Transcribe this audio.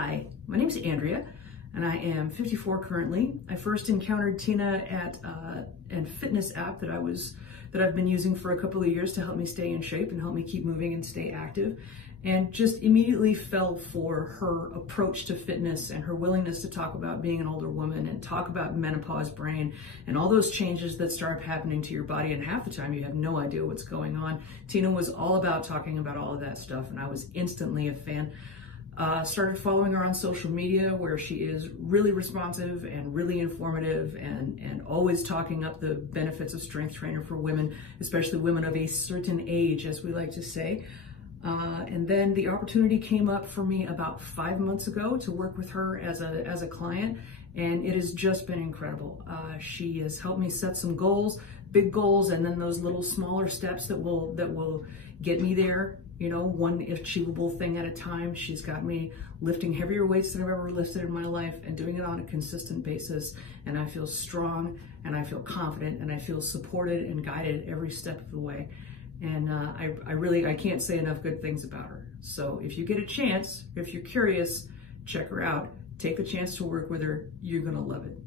Hi, my name is Andrea, and I am 54 currently. I first encountered Tina at a fitness app that I've been using for a couple of years to help me stay in shape and help me keep moving and stay active, and just immediately fell for her approach to fitness and her willingness to talk about being an older woman and talk about menopause brain and all those changes that start happening to your body, and half the time you have no idea what's going on. Tina was all about talking about all of that stuff, and I was instantly a fan. Started following her on social media, where she is really responsive and really informative and always talking up the benefits of strength trainer for women, especially women of a certain age, as we like to say. And then the opportunity came up for me about 5 months ago to work with her as a client, and it has just been incredible. She has helped me set some goals, big goals, and then those little smaller steps that will get me there. You know, one achievable thing at a time. She's got me lifting heavier weights than I've ever lifted in my life and doing it on a consistent basis. And I feel strong, and I feel confident, and I feel supported and guided every step of the way. And I can't say enough good things about her. So if you get a chance, if you're curious, check her out. Take a chance to work with her. You're gonna love it.